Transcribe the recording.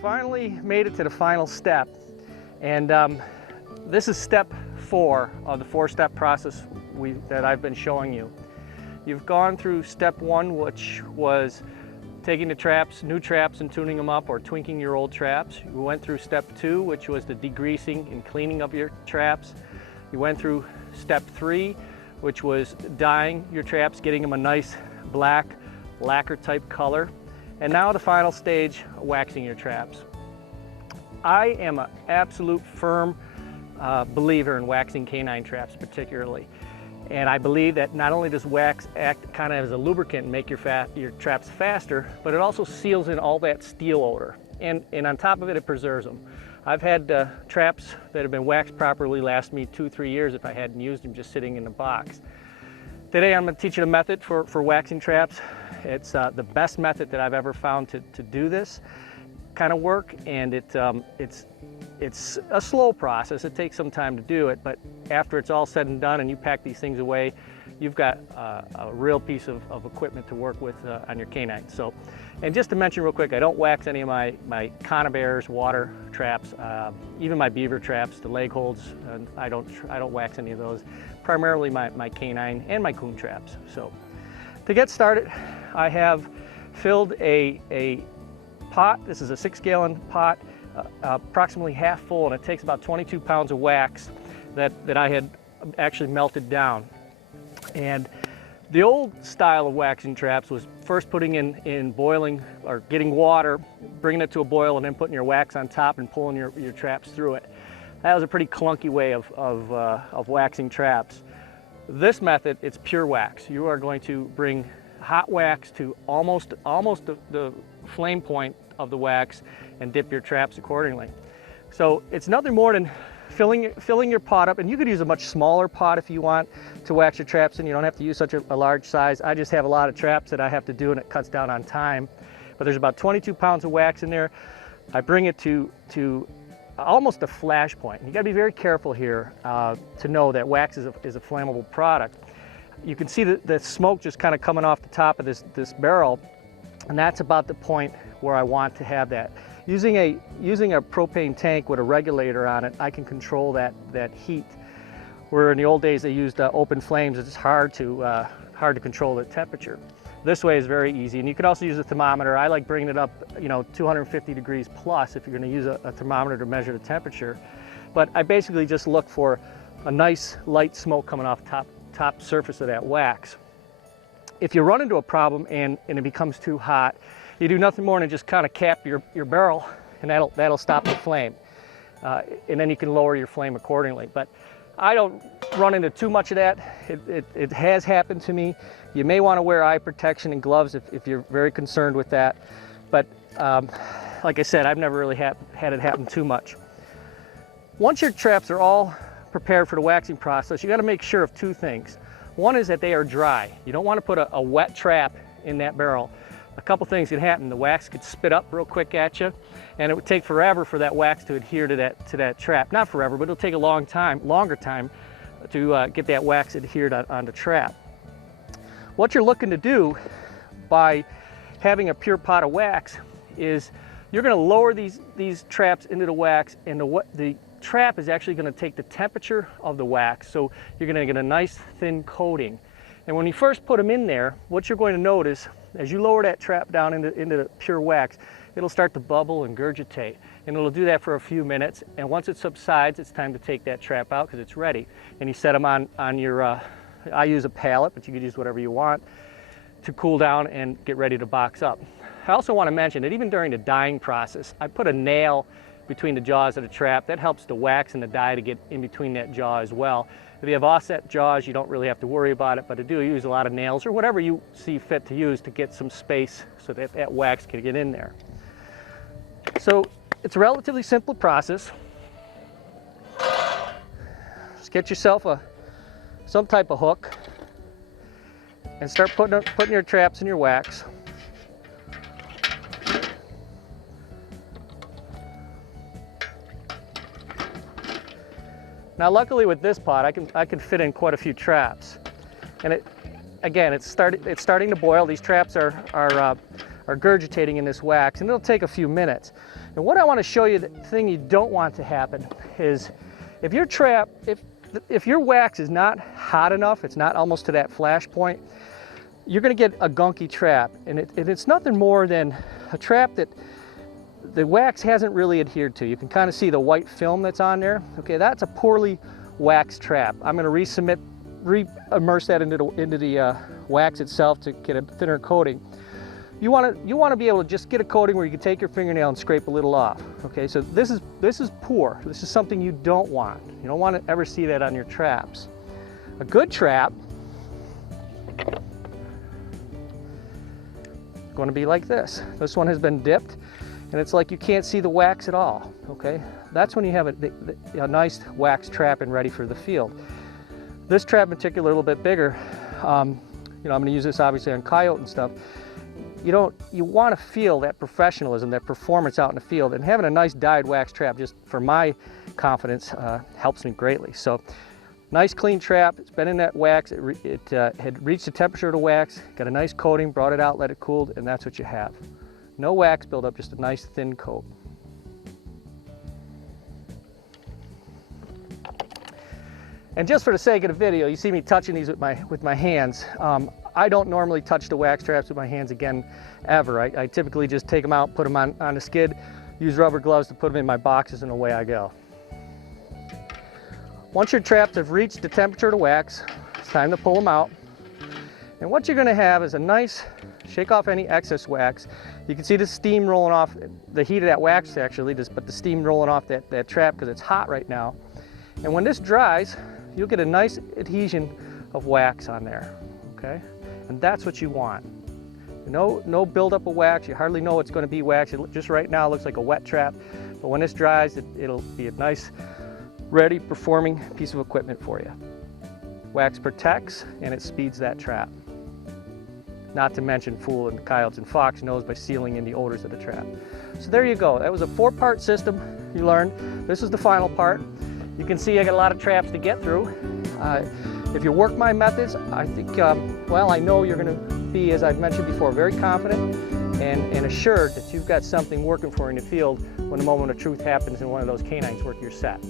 finally made it to the final step, and this is step 4 of the 4-step process that I've been showing you. You've gone through step 1, which was taking the traps, new traps, and tuning them up or twinking your old traps. You went through step 2, which was the degreasing and cleaning of your traps. You went through step 3, which was dyeing your traps, getting them a nice black lacquer type color. And now the final stage, waxing your traps. I am an absolute firm believer in waxing canine traps particularly. And I believe that not only does wax act kind of as a lubricant and make your traps faster, but it also seals in all that steel odor. And on top of it, it preserves them. I've had traps that have been waxed properly last me 2-3 years if I hadn't used them just sitting in the box. Today I'm going to teach you a method for waxing traps. It's the best method that I've ever found to do this kind of work, and it's a slow process. It takes some time to do it, but after it's all said and done and you pack these things away, you've got a real piece of equipment to work with on your canine. So, and just to mention real quick, I don't wax any of my conibears, water traps, even my beaver traps, the legholds. I don't wax any of those. Primarily my canine and my coon traps. So, to get started, I have filled a pot. This is a 6-gallon pot, approximately half full, and it takes about 22 pounds of wax that I had actually melted down. And the old style of waxing traps was first putting in boiling or getting water, bringing it to a boil, and then putting your wax on top and pulling your traps through it. That was a pretty clunky way of waxing traps. This method, it's pure wax. You are going to bring hot wax to almost the flame point of the wax and dip your traps accordingly. So it's nothing more than filling your pot up, and you could use a much smaller pot if you want to wax your traps in. You don't have to use such a large size. I just have a lot of traps that I have to do, and it cuts down on time. But there's about 22 pounds of wax in there. I bring it to almost a flash point. You got to be very careful here to know that wax is a flammable product. You can see the smoke just kind of coming off the top of this barrel, and that's about the point where I want to have that. Using a propane tank with a regulator on it, I can control that heat. Where in the old days they used open flames, it's hard to control the temperature. This way is very easy, and you can also use a thermometer. I like bringing it up, 250 degrees plus if you're going to use a thermometer to measure the temperature. But I basically just look for a nice light smoke coming off top surface of that wax. If you run into a problem and it becomes too hot, you do nothing more than just kind of cap your barrel, and that'll stop the flame. And then you can lower your flame accordingly. But I don't run into too much of that. It has happened to me. You may want to wear eye protection and gloves if you're very concerned with that. But like I said, I've never really had it happen too much. Once your traps are all prepared for the waxing process, you got to make sure of 2 things. One is that they are dry. You don't want to put a wet trap in that barrel. A couple things could happen. The wax could spit up real quick at you, and it would take forever for that wax to adhere to that trap. Not forever, but it'll take a longer time to get that wax adhered on the trap. What you're looking to do by having a pure pot of wax is you're going to lower these traps into the wax, and the trap is actually going to take the temperature of the wax, so you're going to get a nice thin coating. And when you first put them in there, what you're going to notice as you lower that trap down into the pure wax, it'll start to bubble and gurgitate, and it'll do that for a few minutes. And once it subsides, it's time to take that trap out because it's ready. And you set them on your I use a pallet, but you could use whatever you want to cool down and get ready to box up. I also want to mention that even during the dyeing process, I put a nail between the jaws of the trap. That helps the wax and the dye to get in between that jaw as well. If you have offset jaws, you don't really have to worry about it, but I do use a lot of nails or whatever you see fit to use to get some space so that wax can get in there. So it's a relatively simple process. Just get yourself some type of hook and start putting your traps in your wax. Now luckily with this pot, I can fit in quite a few traps. And again, it's starting to boil. These traps are are gurgitating in this wax, and it'll take a few minutes. And what I want to show you, the thing you don't want to happen is if your trap, if your wax is not hot enough, it's not almost to that flash point, you're going to get a gunky trap. And it's nothing more than a trap that the wax hasn't really adhered to. You can kind of see the white film that's on there. Okay, that's a poorly waxed trap. I'm going to re-immerse that into the wax itself to get a thinner coating. You want to be able to just get a coating where you can take your fingernail and scrape a little off. Okay, so this is poor. This is something you don't want. You don't want to ever see that on your traps. A good trap is going to be like this. This one has been dipped, and it's like you can't see the wax at all. Okay, that's when you have a nice wax trap and ready for the field. This trap in particular, a little bit bigger. I'm going to use this obviously on coyote and stuff. You want to feel that professionalism, that performance out in the field, and having a nice dyed wax trap, just for my confidence, helps me greatly. So, nice clean trap. It's been in that wax. It had reached the temperature of the wax, got a nice coating, brought it out, let it cool, and that's what you have. No wax buildup, just a nice thin coat. And just for the sake of the video, you see me touching these with my hands. I don't normally touch the wax traps with my hands again, ever. I typically just take them out, put them on the skid, use rubber gloves to put them in my boxes, and away I go. Once your traps have reached the temperature of the wax, it's time to pull them out. And what you're going to have is a nice, shake off any excess wax. You can see the steam rolling off, the heat of that wax actually, but the steam rolling off that trap because it's hot right now. And when this dries, you'll get a nice adhesion of wax on there, okay? And that's what you want. No buildup of wax. You hardly know it's going to be wax. It just right now looks like a wet trap, but when this dries, it'll be a nice, ready, performing piece of equipment for you. Wax protects and it speeds that trap. Not to mention fooling coyotes and fox nose by sealing in the odors of the trap. So there you go. That was a 4-part system you learned. This is the final part. You can see I got a lot of traps to get through. If you work my methods, I think, well, I know you're going to be, as I've mentioned before, very confident and assured that you've got something working for you in the field when the moment of truth happens and one of those canines work your set.